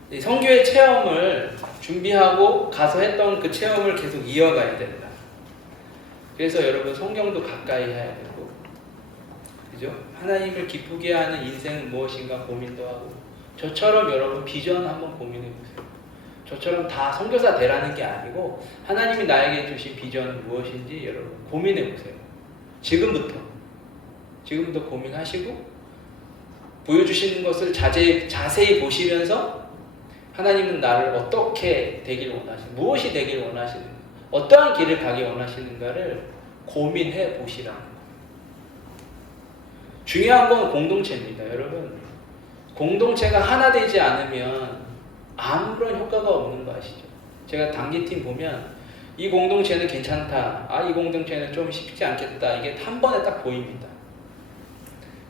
이 선교의 체험을 준비하고 가서 했던 그 체험을 계속 이어가야 된다. 그래서 여러분 성경도 가까이 해야 되고, 그죠? 하나님을 기쁘게 하는 인생은 무엇인가 고민도 하고, 저처럼 여러분 비전 한번 고민해 보세요. 저처럼 다 선교사 되라는 게 아니고 하나님이 나에게 주신 비전은 무엇인지 여러분 고민해 보세요. 지금부터 고민하시고 보여주시는 것을 자세히 보시면서 하나님은 나를 어떻게 되길 원하시는, 무엇이 되길 원하시는, 어떠한 길을 가기 원하시는가를 고민해 보시라는 거예요. 중요한 건 공동체입니다. 여러분, 공동체가 하나 되지 않으면 아무런 효과가 없는 거 아시죠? 제가 단기팀 보면 이 공동체는 괜찮다, 이 공동체는 좀 쉽지 않겠다, 이게 한 번에 딱 보입니다.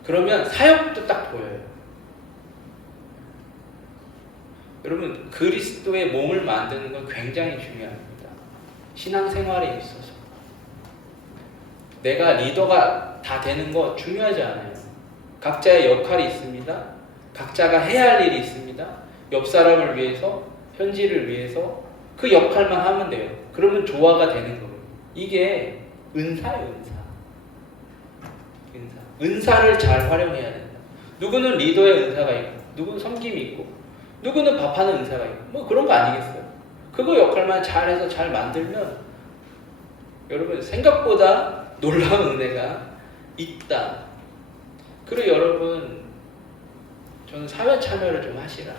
그러면 사역도 딱 보여요. 여러분, 그리스도의 몸을 만드는 건 굉장히 중요합니다. 신앙생활에 있어서 내가 리더가 다 되는 거 중요하지 않아요. 각자의 역할이 있습니다. 각자가 해야 할 일이 있습니다. 옆 사람을 위해서, 현지를 위해서 그 역할만 하면 돼요. 그러면 조화가 되는 거예요. 이게 은사예요, 은사를 잘 활용해야 된다. 누구는 리더의 은사가 있고, 누구는 섬김이 있고, 누구는 밥하는 은사가 있고, 뭐 그런 거 아니겠어요? 그거 역할만 잘해서 잘 만들면 여러분 생각보다 놀라운 은혜가 있다. 그리고 여러분, 저는 사회 참여를 좀 하시라.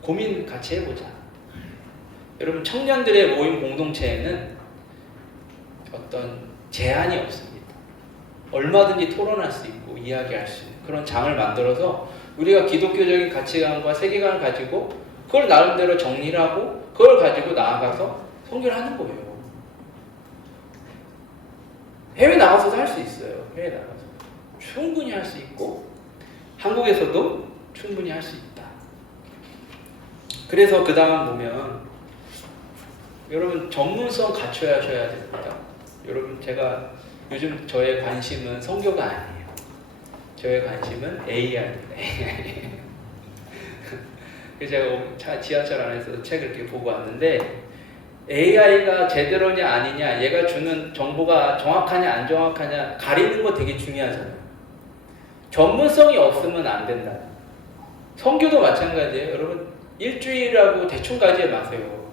고민 같이 해보자. 여러분, 청년들의 모임 공동체에는 어떤 제한이 없습니다. 얼마든지 토론할 수 있고 이야기할 수 있는 그런 장을 만들어서 우리가 기독교적인 가치관과 세계관을 가지고 그걸 나름대로 정리를 하고 그걸 가지고 나아가서 선교를 하는 거예요. 해외 나가서도 할 수 있어요. 해외 나가서 충분히 할 수 있고 한국에서도 충분히 할 수 있다. 그래서 그 다음 보면 여러분 전문성 갖춰야 됩니다. 여러분, 제가 요즘 저의 관심은 선교가 아니에요. 저의 관심은 AI입니다. 그래서 제가 지하철 안에서 책을 이렇게 보고 왔는데 AI가 제대로냐 아니냐, 얘가 주는 정보가 정확하냐 안 정확하냐 가리는 거 되게 중요하잖아요. 전문성이 없으면 안 된다. 선교도 마찬가지예요. 여러분, 일주일하고 대충 가지 마세요.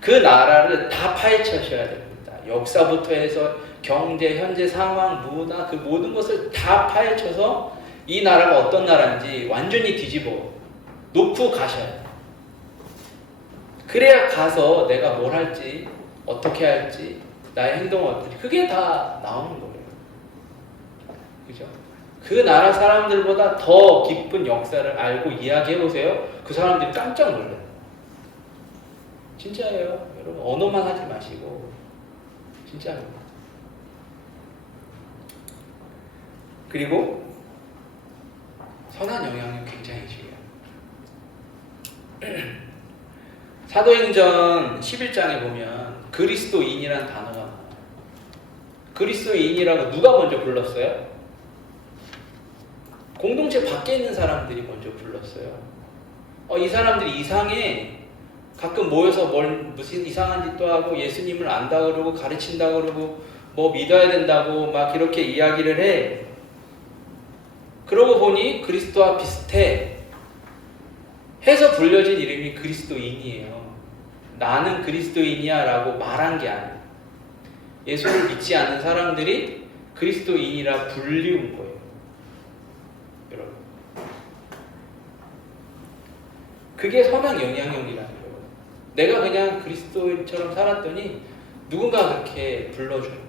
그 나라를 다 파헤쳐셔야 됩니다. 역사부터 해서 경제, 현재 상황, 문화, 그 모든 것을 다 파헤쳐서 이 나라가 어떤 나라인지 완전히 뒤집어 놓고 가셔야 돼요. 그래야 가서 내가 뭘 할지, 어떻게 할지, 나의 행동은 어떨지, 그게 다 나오는 거예요. 그죠? 그 나라 사람들보다 더 깊은 역사를 알고 이야기해보세요. 그 사람들이 깜짝 놀라요. 진짜예요. 여러분, 언어만 하지 마시고 진짜입니다. 그리고 선한 영향력 굉장히 중요해요. 사도행전 11장에 보면 그리스도인이라는 단어가 나와요. 그리스도인이라고 누가 먼저 불렀어요? 공동체 밖에 있는 사람들이 먼저 불렀어요. 이 사람들이 이상해. 가끔 모여서 무슨 이상한 짓도 하고 예수님을 안다 그러고 가르친다 그러고 뭐 믿어야 된다고 막 이렇게 이야기를 해. 그러고 보니 그리스도와 비슷해 해서 불려진 이름이 그리스도인이에요. 나는 그리스도인이야 라고 말한 게 아니에요. 예수를 믿지 않는 사람들이 그리스도인이라 불리운 거예요. 여러분, 그게 선한 영향력이라는 거예요. 내가 그냥 그리스도인처럼 살았더니 누군가 그렇게 불러줘요.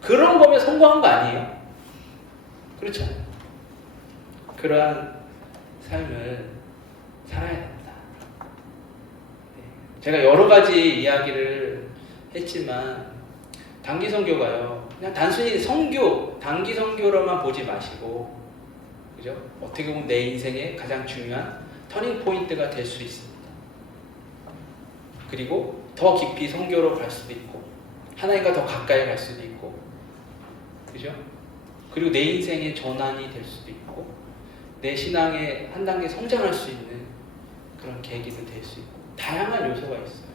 그런 거면 성공한 거 아니에요? 그렇잖아요. 그러한 삶을 살아야 된다. 네. 제가 여러 가지 이야기를 했지만 단기 선교가요, 그냥 단순히 선교, 단기 선교로만 보지 마시고, 그죠? 어떻게 보면 내 인생의 가장 중요한 터닝 포인트가 될 수 있습니다. 그리고 더 깊이 선교로 갈 수도 있고, 하나님과 더 가까이 갈 수도 있고, 그죠? 그리고 내 인생의 전환이 될 수도 있고, 내 신앙에 한 단계 성장할 수 있는 그런 계기도 될 수 있고, 다양한 요소가 있어요.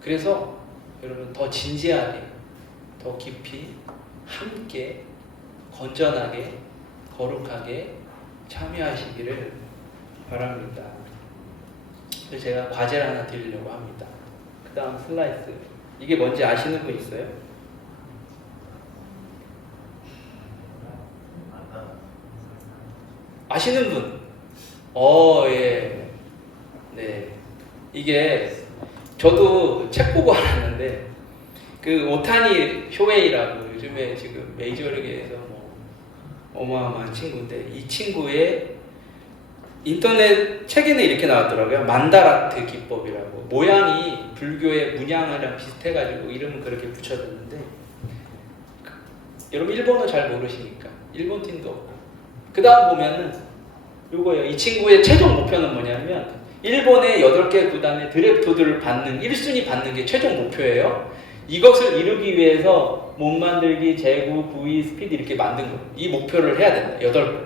그래서 여러분 더 진지하게, 더 깊이, 함께, 건전하게, 거룩하게 참여하시기를 바랍니다. 그래서 제가 과제를 하나 드리려고 합니다. 그 다음 슬라이드. 이게 뭔지 아시는 분 있어요? 아시는 분? 예. 네. 이게 저도 책 보고 알았는데, 그 오타니 쇼헤이라고 요즘에 지금 메이저리그에서 뭐 어마어마한 친구인데, 이 친구의 인터넷 책에는 이렇게 나왔더라고요. 만다라트 기법이라고. 모양이 불교의 문양이랑 비슷해가지고 이름은 그렇게 붙여졌는데, 여러분 일본어 잘 모르시니까 일본 팀도 없고, 그 다음 보면은 요거예요. 이 친구의 최종 목표는 뭐냐면 일본의 8개 구단의 드래프트들을 받는 1순위 받는 게 최종 목표예요. 이것을 이루기 위해서 몸 만들기, 제구, 구위, 스피드 이렇게 만든 거예요. 이 목표를 해야 된다. 8개.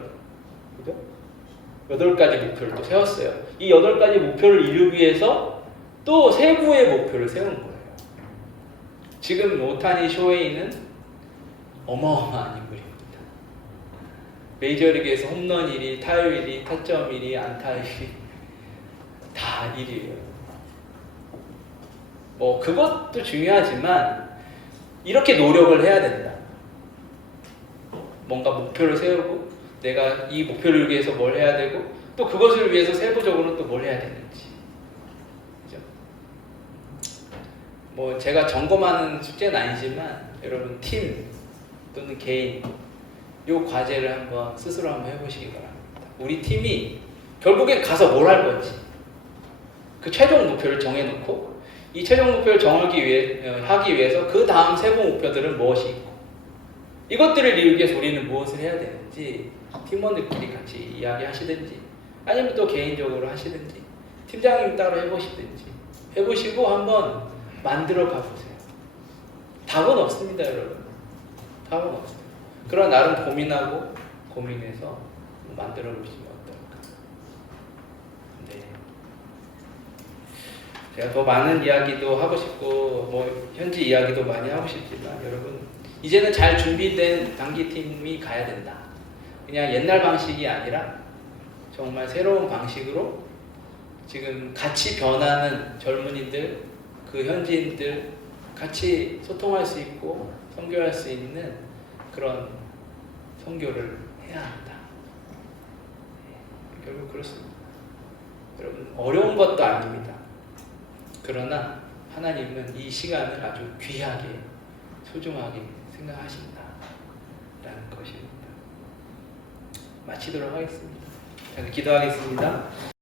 그죠? 8가지 목표를 또 세웠어요. 이 8가지 목표를 이루기 위해서 또 세부의 목표를 세운 거예요. 지금 오타니 쇼헤이는 어마어마한 인물입니다. 메이저리그에서 홈런 1위, 타율 1위, 타점 1위, 안타 1위 다 1위예요. 뭐 그것도 중요하지만 이렇게 노력을 해야 된다. 뭔가 목표를 세우고 내가 이 목표를 이루기 위해서 뭘 해야 되고 또 그것을 위해서 세부적으로 또 뭘 해야 되는지. 그죠? 뭐 제가 점검하는 숙제는 아니지만 여러분 팀 또는 개인 요 과제를 한번 스스로 한번 해보시기 바랍니다. 우리 팀이 결국엔 가서 뭘 할 건지 그 최종 목표를 정해놓고 이 최종 목표를 하기 위해서 그 다음 세부 목표들은 무엇이 있고 이것들을 이루기 위해서 우리는 무엇을 해야 되는지 팀원들끼리 같이 이야기하시든지 아니면 또 개인적으로 하시든지 팀장님 따로 해보시든지 해보시고 한번 만들어 가보세요. 답은 없습니다, 여러분. 답은 없어요. 그러나 나름 고민하고 고민해서 만들어 보시면 어떨까. 네. 제가 더 많은 이야기도 하고 싶고 뭐 현지 이야기도 많이 하고 싶지만 여러분 이제는 잘 준비된 단기팀이 가야 된다. 그냥 옛날 방식이 아니라 정말 새로운 방식으로 지금 같이 변하는 젊은이들, 그 현지인들 같이 소통할 수 있고 선교할 수 있는 그런 선교를 해야 한다. 결국 그렇습니다. 여러분 어려운 것도 아닙니다. 그러나 하나님은 이 시간을 아주 귀하게 소중하게 생각하신다라는 것입니다. 마치도록 하겠습니다. 기도하겠습니다.